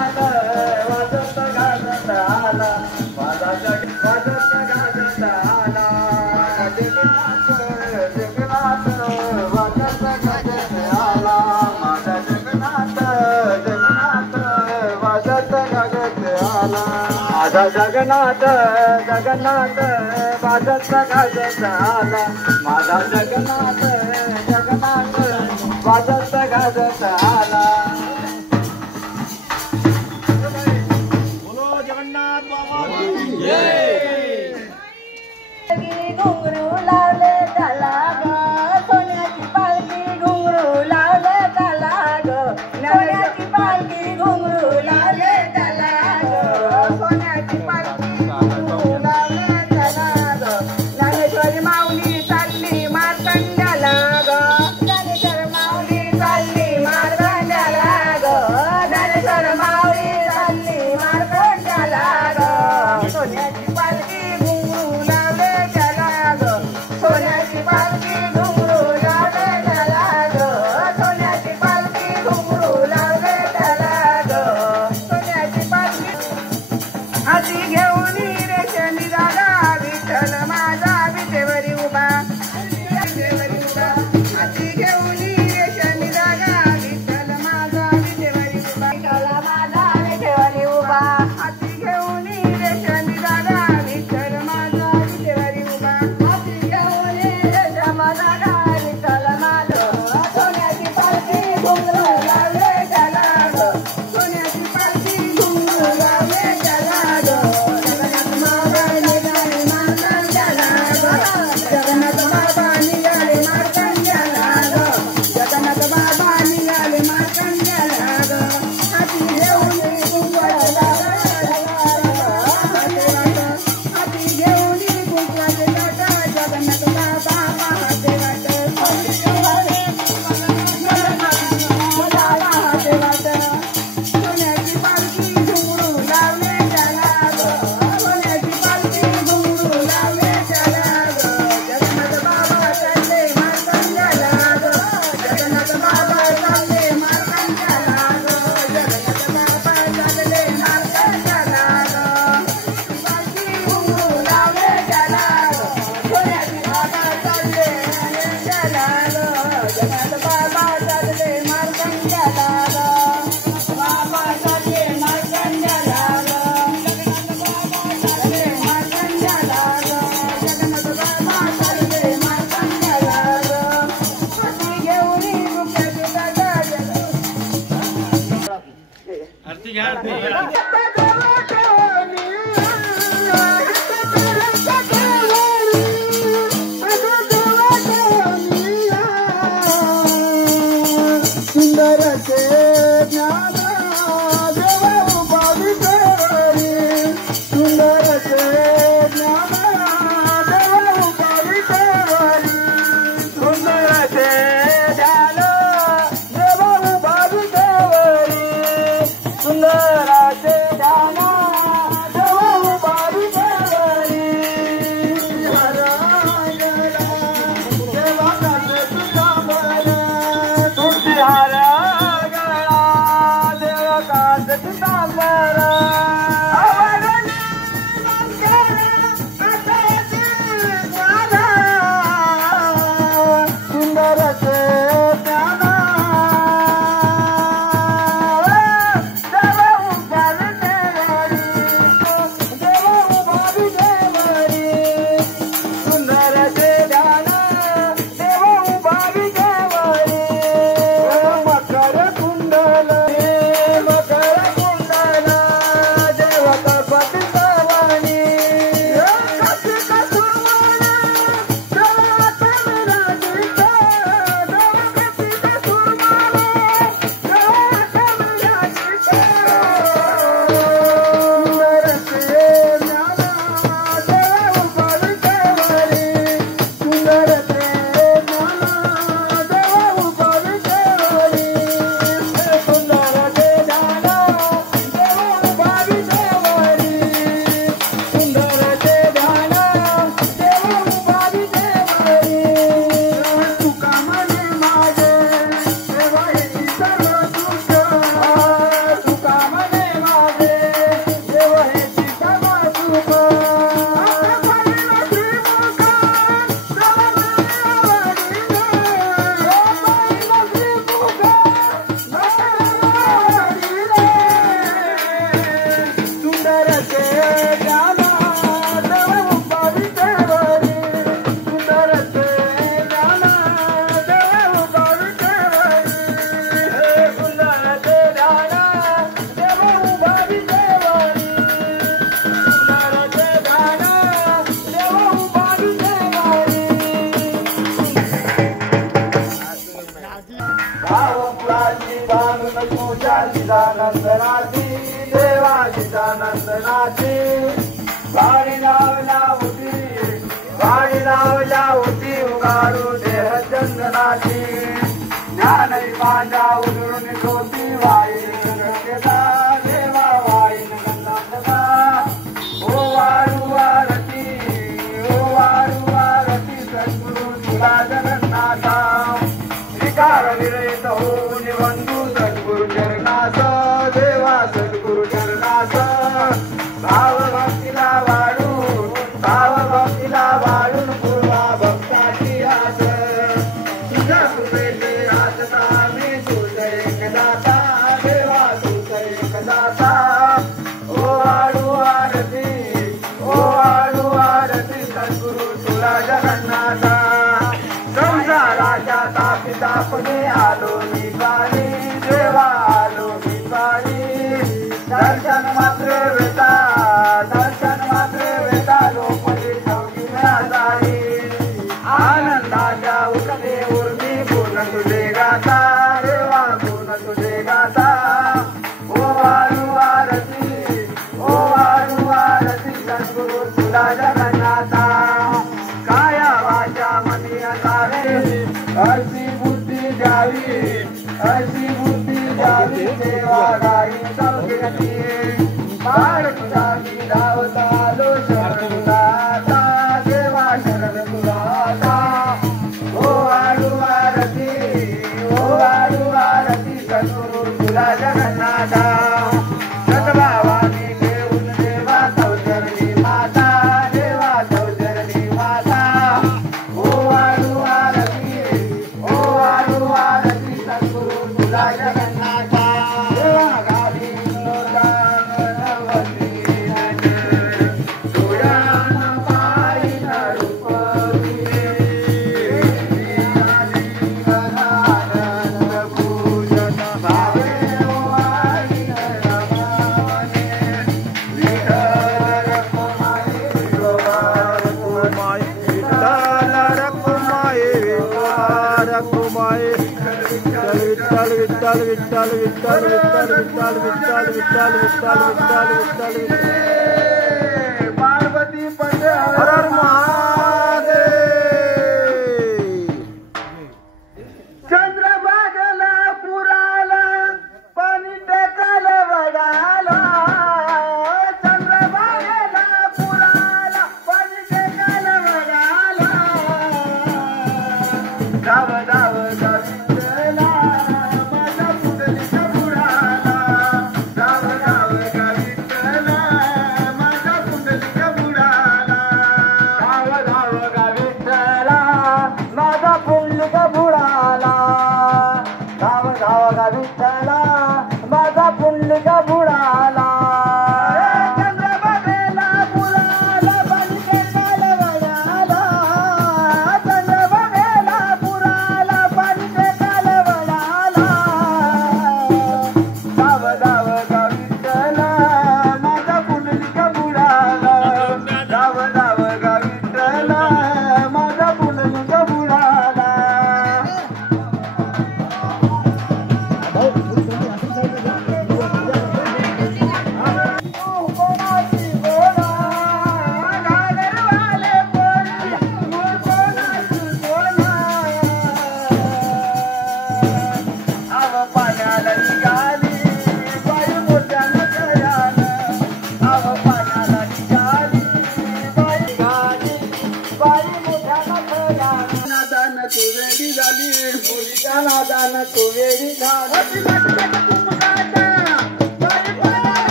वाजत गाजत आला माझा जगन्नाथ गाजत आला जगन्नाथ वाजत गाजत आला माझा जगन्नाथ जगन्नाथ वाजत गाजत आला माझा जगन्नाथ जगन्नाथ वाजत गाजत आला माझा जगन्नाथ जगन्नाथ वाजत गाजत आला घुंगरू लावले त्याला ग सोन्याची पालखी घुंगरू लावले त्याला ग सोन्याची पालखी घुंगरू लावले त्याला ग सोन्याची पालखी घुंगरू लावले त्याला ग ज्ञानेश्वरी माऊली चालली मार्कंड्याला ग ज्ञानेश्वर माऊली चालली मार्कंड्याला ग ज्ञानेश्वर माऊली चालली मार्कंड्याला ग सोन्याची पालखी सोन्याची पालखी घुंगरू लावले त्याला ग सोन्याची पालखी घुंगरू लावले त्याला ग सोन्याची पालखी हाती घेऊन रेशमी दादा विठ्ठल माझा विटेवरी उभा हाती घेऊन रेशमी दादा विठ्ठल माझा विटेवरी उभा विठ्ठल माझा विटेवरी उभा हाती घेऊन रेशमी दादा विठ्ठल माझा विटेवरी उभा सोन्याची पालखी घुंगरू लावले त्याला ग सोन्याची पालखी घुंगरू लावले त्याला ग जगन्नाथ बाबा निघाले मार्कंड्याला ग जगन्नाथ बाबा निघाले मार्कंड्याला ग जगन्नाथ बाबा निघाले मार्कंड्याला ग हाती घेऊन कुंकवाचे हाती घेऊन कुंकवाचे ताट जगन्नाथ बाबा पाहते वाट सोन्याची पालखी घुंगरू लावले त्याला ग सोन्याची पालखी घुंगरू लावले त्याला ग जगन्नाथ बाबा चालले मार्कंड्याला ग जगन्नाथ बाबा चालले मार्कंड्याला ग जगन्नाथ बाबा चालले मार्कंड्याला ग पालखी घुंगरू लावले त्याला ग सोन्याची बाबा चालले मार्कंड्याला ग जगन्नाथ बाबा चालले मार्कंड्याला ग बाबा चालले मार्कंड्याला ग चालले मार्कंड्याला ग जगन्नाथ बाबा चालले मार्कंड्याला ग हाती घेऊन रुपयाचे दादा आरती घ्या आरती सुंदरचे ज्ञान देवा उभारी करी सुंदरचे ज्ञान देवा उभारी करी सुंदरचे ध्यान देवा उभारी करी सुंदराचे ध्यान देवा उभारी करी हरायला देवा काटे तुझा बळ तुझी हारा गळा देवा काटे तुझा बळ सुंदरचे ज्ञान देवा उभारी देवरी देवा उभारी देवरी सुंदरचे ध्यान देवा उभारी देवरी मकर कुंडल देवाची नंदनाची वाडी लावला होती उगारू देह चंदनाची ज्ञान माझ्या उधळून ज्योती वाईन गंगेला देवा वाईन गंगांगला ओ वारू आरती सद्गुरु तुला जगन्नाथा विकार विरहित होऊन बंधू सद्गुरु चरणास देवा सद्गुरु चरणास भाव भक्तीला वाढून पूर्वा भक्ताची आस तुझ्या कृपेचे राजता मी तुझ एक दाता देवा तुझ एक दाता ओ वाढू आरती सद्गुरु तुला जगन्नाथा संसाराच्या तापणे आलो मी पाणी देवा आलो मी पाणी दर्शन मात्र वेता लोपली ठेवली मिळाली आनंदाच्या उठले उर्मी गुण तुझे गाता देवा गुण तुझे गाता ओ वारू आरती सद्गुरु तुला जगन्नाथा काया वाचा मनी असावे अशी बुद्धी द्यावी देवा गाई सौगिरती बाळ तुझा मी धावता आलो शरण तुला देवा शरण तुला ओ वारू आरती सद्गुरु तुला जगन्नाथा सद्भावाने घेऊन देवा सौचरणी माता देवा सौचरणी माता ओ वारू आरती सद्गुरु तुला जगन्नाथा देवा गावी पार्वती पद हर हर महादेव चंद्रभागला पुराला पाणी टेकाला वडाला चंद्रभागला पुराला पाणी टेकाला वडाला धाव धाव गोविंदला माझा पुतलीचा बुडाला धाव धाव गोविंदला माझा पुतलीचा बुडाला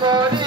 कोणी